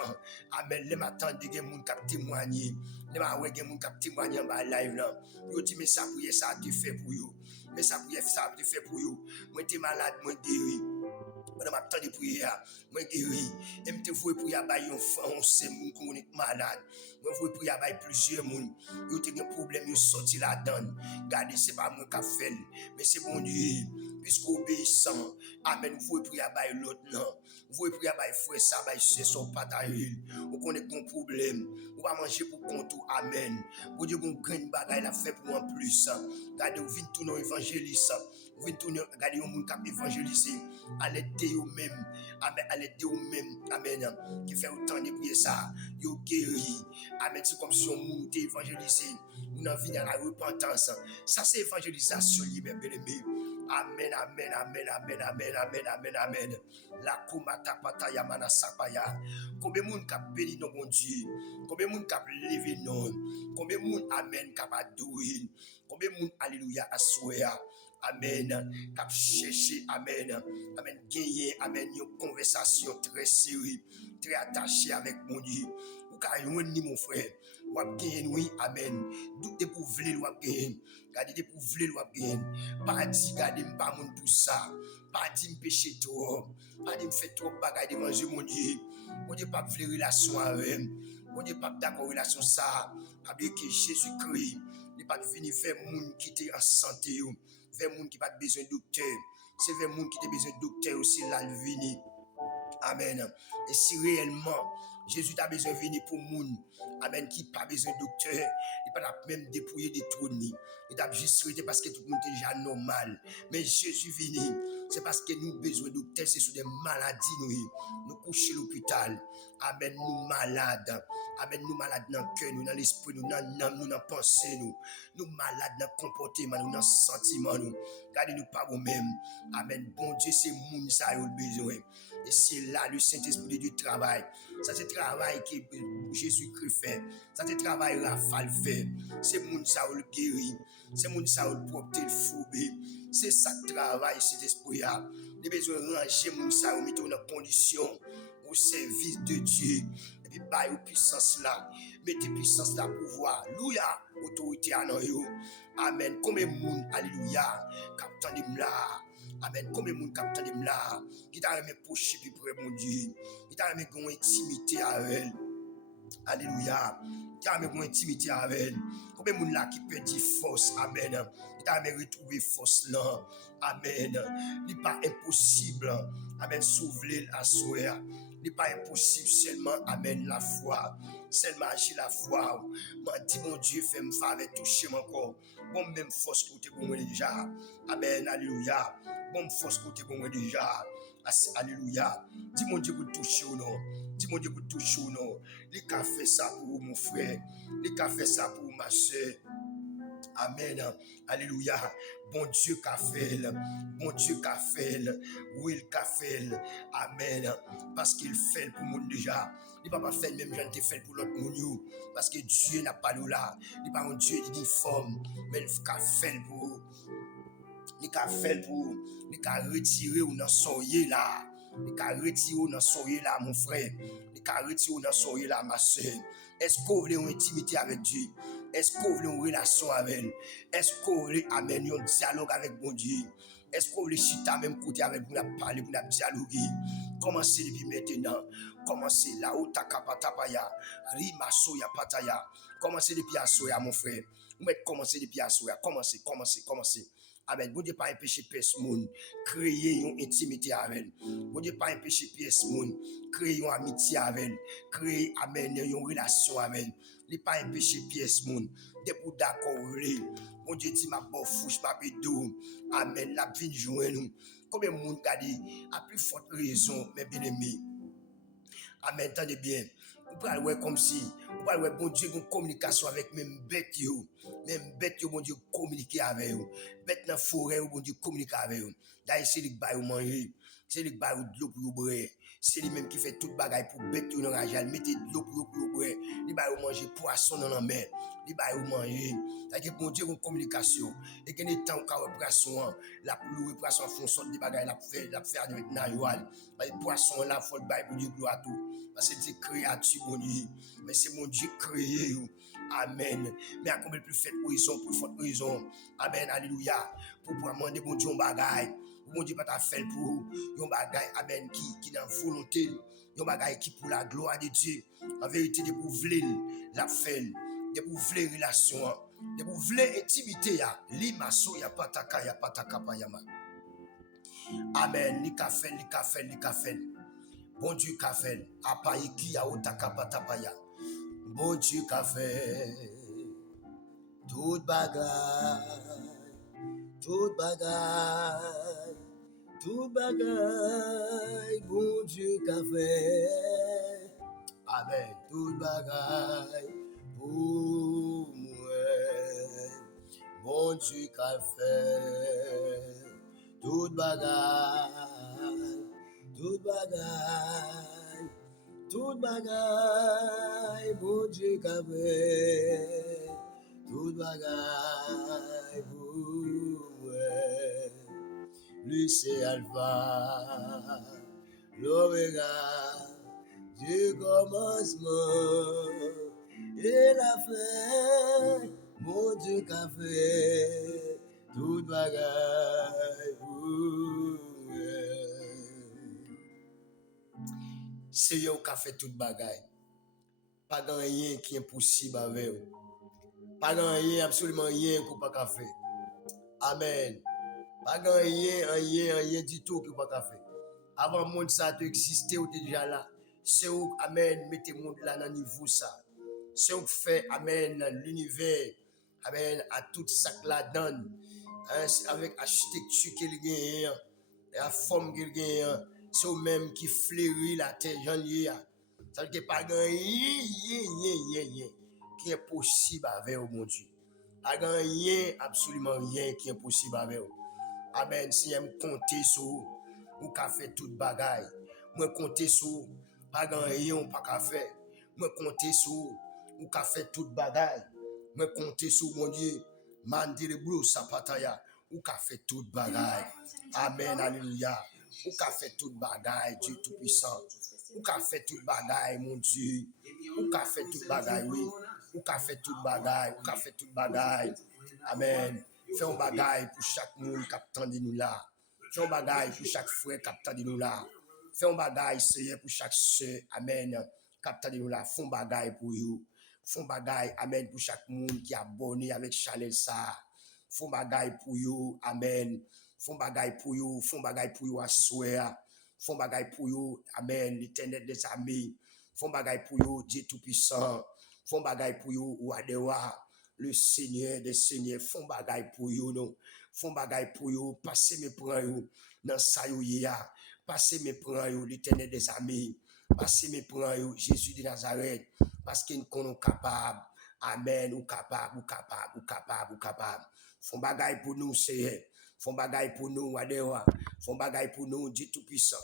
Amen. Les matins, des gens qui témoignent. Les matins, des gens qui témoignent dans ma live là. Yo dit mais ça prière ça a été fait pour vous. Mais ça prière ça a été fait pour vous. Moi t'es malade, moi guéri. Moi dans ma temps de prière, moi guéri. Et me te faut prière ba yon français moun qui malade. Moi faut prière ba plusieurs moun. Yo te gen problème yo sorti la donne. Regardez c'est pas moi qui fait, mais c'est bon Dieu. Puisque obéissant, amen, vous pouvez prier à l'autre, non. Vous pouvez prier à frère, ça, c'est son patahil. Vous connaissez bon problème. Vous va manger pour compte, amen. Vous dites qu'on gagne bagaille, la fait pour moi plus. Regardez, vous venez tourner évangéliste. Vous venez tourner, regardez, vous venez évangéliser. Allez, vous-même. Amen, allez, vous-même. Amen. Qui fait autant de prier ça. Vous guéri. Amen, c'est comme si on monte évangéliser. Vous n'en venez à la repentance. Ça, c'est évangélisation, bien aimé. Amen. La kumata pata yamana sapaya. Combien de monde qui a béni nos bon Dieu? Combien de monde qui a levé non? Combien de monde, amen, qui a adoré? Combien de monde, alléluia, assoya? amen, cap chercher, amen, amen, gagner, amen, une conversation très sérieuse, très attachée avec mon Dieu. Ou car ni mon frère, ou a gagner, oui, amen, tout est pour vouloir, ou a gagner, gardez pour vouloir, ou a gagner, pas dit, gardez pas mon pour ça, pas dit me pécher trop, pas dit me faire trop bagaille de manger mon Dieu. Mon Dieu pas vouloir relation avec, mon Dieu pas d'accord relation ça, pas dire que Jésus-Christ, il pas venir faire monde qui était en santé, vers monde qui pas besoin de docteur, c'est vers monde qui a besoin de docteur aussi là le venir. Amen. Et si réellement Jésus a besoin de venir pour monde, amen, qui n'a pas besoin de docteur, il n'a pas même dépouillé des trônes, il a juste souhaité parce que tout le monde est déjà normal. Mais Jésus venu, c'est parce que nous avons besoin de docteur, c'est sur des maladies, nous couchons à l'hôpital, amen, nous malades. Amen, nous malades dans le cœur, nous dans l'esprit, nous dans l'âme, nous dans la pensée, nous malades dans le comportement, nous dans le sentiment, nous. Gardez-nous pas vous-même. Amen. Bon Dieu, c'est moun ça a besoin. Et c'est là le Saint-Esprit du travail. Ça c'est le travail que Jésus-Christ fait. Ça c'est le travail que Raphaël fait. C'est moun ça le guéri. C'est moun ça le propre le foubé. C'est ça le travail, cet esprit-là. Il a besoin de ranger moun ça, mettre dans condition au service de Dieu. Et puis, bah, puissance là, mettez puissance là, pouvoir, alléluia, autorité à nous. Amen. Combien de monde, alléluia, captain de là. Amen. Combien de monde, captain de là, qui t'a aimé pocher puis près mon Dieu, qui t'a aimé une intimité avec elle. Alléluia. Qui t'a aimé une intimité avec elle. Combien de monde là qui perd force, amen. Qui t'a aimé retrouver force là. Amen. Il n'est pas impossible, amen, s'ouvrir à soi. Il n'est pas impossible seulement, amen, la foi. Seulement agir la foi. M'a dit, mon Dieu, fais-moi faveur, touchez-moi encore. Bon, même force côté pour moi déjà. Amen, alléluia. Bon, force côté pour moi déjà. Alléluia. Dis mon Dieu, vous touchez ou non. Dis mon Dieu, vous touchez ou non. Les cas fait ça pour vous, mon frère. Les cas fait ça pour ma soeur. Amen. Alléluia. Bon Dieu qu'a fait. Bon Dieu qu'a fait. Oui, il qu'a fait. Amen. Parce qu'il fait pour nous déjà. Il ne va pas faire même gens fait pour l'autre monde. Parce que Dieu n'a pas nous là. Il n'est pas un Dieu difforme. Mais il qu'a fait pour vous. Il qu'a fait pour vous. Il qu'a retiré ou dans soyez là. Il qu'a retiré ou dans soyez là, mon frère. Il qu'a retiré ou dans soyez là, ma soeur. Est-ce que vous voulez une intimité avec Dieu? Est-ce que vous voulez une relation avec elle? Est-ce que vous voulez amener un dialogue avec mon Dieu? Est-ce que vous voulez chita même côté avec vous, parler, vous dialoguer? Commencez depuis maintenant. Commencez là où ta kapatapaya, rima soya pataya. Commencez depuis à soya, mon frère. Vous mettez commencer depuis à soya. Commencez. Amen. Vous ne pas empêcher personne. Créer une intimité avec elle. Vous ne pas empêcher personne. Créer une amitié avec elle. Créer, amen, une relation avec elle. Ne pas empêcher personne. Des pour d'accord, mon Dieu dit ma bonne fouche, ma bédou. Amen. La vie de joindre nous. Combien de monde a dit à plus forte raison, mes bien-aimés. Amen. Attendez bien. Vous pouvez voir comme si, vous pouvez voir, bon Dieu, une communication avec même bête, bon Dieu, communiquer avec vous. Bête dans la forêt, bon Dieu, communiquer avec vous. D'ailleurs, c'est lui qui va manger, c'est lui qui va de l'eau pour boire. C'est lui même qui fait toute bagaille pour bête dans la rage, mettez de l'eau pour boire. Il va manger poisson dans la mer. Il va manger. C'est-à-dire que bon Dieu, une communication. Et qu'il y a des temps où il y a poisson, la pluie, poisson font sorte de bagaille, la faire avec Naïwal. Les poissons là, il faut le bailler pour Dieu gloire à tout. Parce que c'est créature, mon Dieu. Mais c'est mon Dieu créé. Amen. Mais à combien plus fait raison, pour forte raison. Amen. Alléluia. Pour demander, mon Dieu, un bagaille. Mon Dieu, pas ta fait pour un bagaille. Amen. Qui a volonté. Un bagaille qui pour la gloire de Dieu. En vérité, de pour vouloir la faire. De pour vouloir relation. De pour vouloir intimité. Lima soya pataka ya pataka payama. Amen. Li ka fait. Bon Dieu qu'a fait, apayi qui a otakapatapaya. Bon Dieu qu'a fait, toute bagaille, bon Dieu qu'a fait, amen, toute bagaille pour moi, bon Dieu qu'a fait, toute bagaille. Toute bagaille, bon Dieu qu'a fait, toute bagaille pour moi. lui c'est Alpha, l'Oméga, du commencement et la fin, mon Dieu qu'a fait toute bagaille pour c'est yo qui a fait toute bagaille. Pas grand rien qui est impossible avec vous. Pas grand rien, absolument rien qu'on pas faire. Amen. Pas grand rien du tout qu'on pas faire. Avant le monde ça existait ou déjà là. C'est où amen mettez monde là dans niveau ça. C'est où fait amen l'univers. Amen à tout ça que la donne. Avec l'architecture qu'il gagne, la forme qu'il gagne, c'est eux même qui fleurit la terre janvier. Ça veut dire pas grand rien qui est possible avec vous, mon Dieu. Pas grand rien, absolument rien qui est possible avec vous. Amen. Si vous comptez sur vous qu'a fait toute bagaille. Moi compter sur pas grand rien pas qu'a faire. Moi compter sur vous qu'a fait toute bagaille. Moi compter sur mon Dieu. Mandi le blou sapataya ou qu'a fait toute bagaille. Amen. Alléluia. Ou qu'a fait toute bagaille, Dieu tout puissant. Ou qu'a fait toute bagaille, mon Dieu. Ou qu'a fait toute bagaille, oui. Ou qu'a fait toute bagaille, ou qu'a fait toute bagaille. Amen. Fais un bagaille pour chaque monde qui attend de nous là. Fais un bagaille pour chaque frère qui attend de nous là. Fais un bagaille, Seigneur, pour chaque soeur. Amen. Qui attend de nous là. Fais un bagaille pour vous. Fais un bagaille, amen, pour chaque monde qui est abonné avec Chanel ça. Fais un bagaille pour vous. Amen. Fais un bagaille pour vous. Fais un bagaille pour vous à souhait. Fais un bagaille pour vous. Amen. L'Éternel des amis. Fais un bagaille pour vous, Dieu Tout-Puissant. Fais un bagaille pour vous, Wadewa. Le Seigneur des Seigneurs, font bagaille pour vous, non. Font bagaille pour vous, passez mes prends vous dans ça ya. Passez mes prends vous, l'Éternel des amis. Passez mes prends vous, Jésus de Nazareth, parce qu'il nous capable. Amen, ou capable, ou capable, ou capable, ou capable. Font bagaille pour nous, Seigneur. Font bagaille pour nous, Wadewa. Font bagaille pour nous, Dieu Tout-Puissant.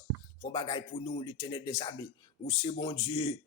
Font bagaille pour nous, l'Éternel des amis. Ou c'est bon Dieu,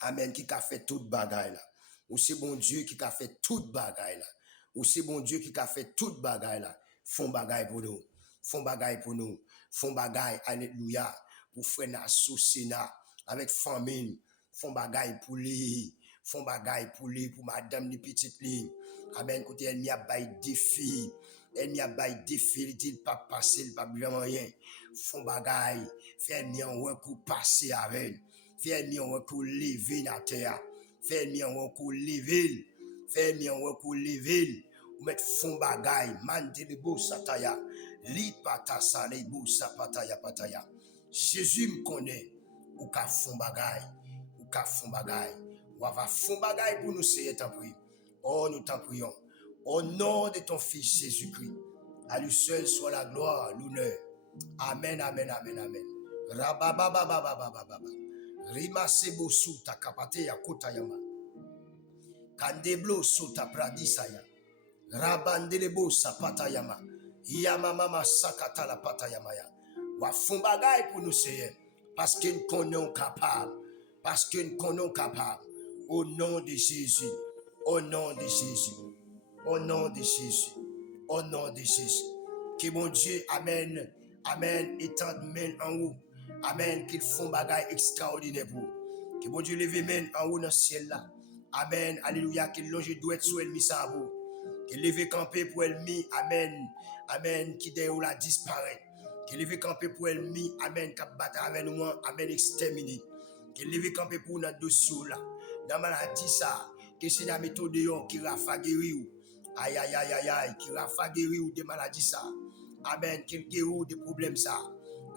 amen, qui a fait toute bagaille là. Ou c'est bon Dieu qui a fait toute bagaille là. Ou c'est bon Dieu qui a fait toute bagaille là. Font bagaille pour nous. Font bagaille pour nous. Font bagaille, alléluia, pour frère Nassau Sénat, avec famille. Font bagaille pour lui. Font bagaille pour lui, pour madame les petites lui. Amen, écoutez, elle n'y a pas de défi. Elle n'y a pas de défi, il dit pas passer, il pas vraiment rien. Font bagaille. Fais-moi un recours passer avec. Fais-moi un recours lever la terre. Fais-moi un recours lever. Fais-moi un recours lever. Ou mettre fond bagaille. Mande le beau sataya. Li patasa le beau sapataya pataya. Jésus me connaît. Ou ka fond bagaille. Ou ka fond bagaille. Ou va fond bagaille pour nous, Seigneur, t'en prie. Oh, nous t'en prions. Au nom de ton Fils Jésus-Christ. À lui seul soit la gloire, l'honneur. Amen, amen, amen, amen. Rababababababababa. Rima sebo suta kapate ya kota yama. Kandeblo suta pradisaya. Rabandelebo sapata yama. Yama mama sakata la pata yamaya. Wafumbagay pour nous, Seigneur. Parce que nous connaissons capable. Parce que nous connaissons capable. Au nom de Jésus. Au nom de Jésus. Au nom de Jésus. Au nom de Jésus. Que mon Dieu, amen. Amen. Étende main en haut. Amen. Qu'ils font bagaille extraordinaire pour vous. Que mon Dieu lève main en haut dans le ciel là. Amen. Alléluia. Qu'il longe doit être sur elle, ça vous. Qu'il lève camper pour elle, amen. Amen. Qui d'ailleurs la disparaît. Qu'il lève camper pour elle, amen. Qui bat avec nous, amen. Exterminé. Qu'il lève camper pour notre dossier là. Dans la maladie ça. Que c'est la méthode qui rafaguerie ou. Aïe, aïe, aïe, aïe, aïe. Qui rafaguerie ou des maladies ça. Amen. Qu'il guérit des problèmes ça.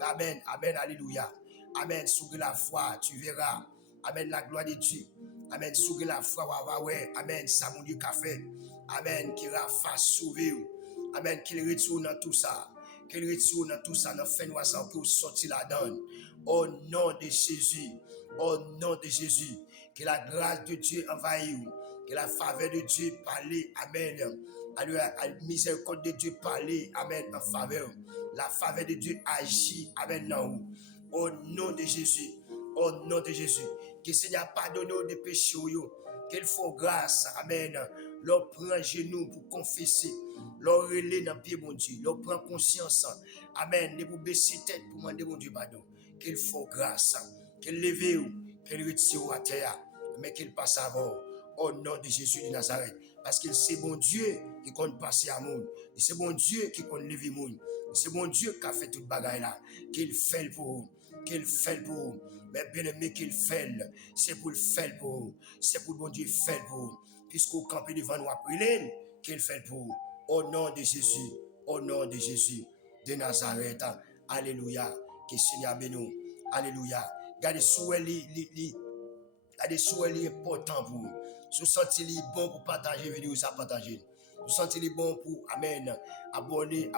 Amen. Amen. Alléluia. Amen. Sous la foi, tu verras. Amen. La gloire de Dieu. Amen. Sous la foi, ouais. Amen. Ça, mon Dieu, qu'a fait. Amen. Qu'il fasse sauver. Amen. Qu'il retourne dans tout ça. Qu'il retourne dans tout ça. Dans fin de ça, pour sortir la donne. Au nom de Jésus. Au nom de Jésus. Que la grâce de Dieu envahisse. Que la faveur de Dieu parle. Amen. La miséricorde de Dieu parle. Amen. En faveur. La faveur de Dieu agit. Amen. Non. Au nom de Jésus. Au nom de Jésus. Que le Seigneur pardonne nos péchés. Qu'il faut grâce. Amen. leur prend genou pour confesser, leur relais dans le pied, bon Dieu, leur prend conscience. Amen. De pour baisser tête pour demander, bon Dieu, pardon. Qu'il faut grâce, qu'il lève ou, qu'il retire à terre, mais qu'il passe avant. Au nom de Jésus de Nazareth. Parce que c'est bon Dieu qui compte passer à monde. C'est bon Dieu qui compte lever monde. C'est bon Dieu qui a fait toute bagaille là. Qu'il fait pour vous. Qu'il fait pour vous. Mais bien aimé qu'il fait. C'est pour le faire pour vous. C'est pour le bon Dieu faire pour vous. Puisqu'au campé devant nous après qu'il fait pour vous. Au nom de Jésus. Au nom de Jésus de Nazareth. Alléluia. Que Seigneur bénisse. Alléluia. Gardez souhait des souhaits importants pour vous. Si vous sentez bon pour partager, vidéo ça partager. Si vous sentez bon pour, amen, abonner.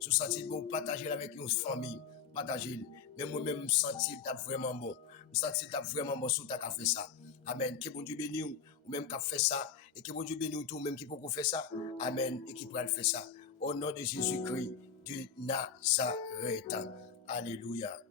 Si vous sentez bon pour partager avec une famille, partagez. Mais moi-même, je me sens vraiment bon. Je me sens vraiment bon si vous avez fait ça. Amen. Que bon Dieu bénisse ou même qui a fait ça. Et que bon Dieu bénisse ou même qui peut faire ça. Amen. Et qui pourra faire ça. Au nom de Jésus-Christ de Nazareth. Alléluia.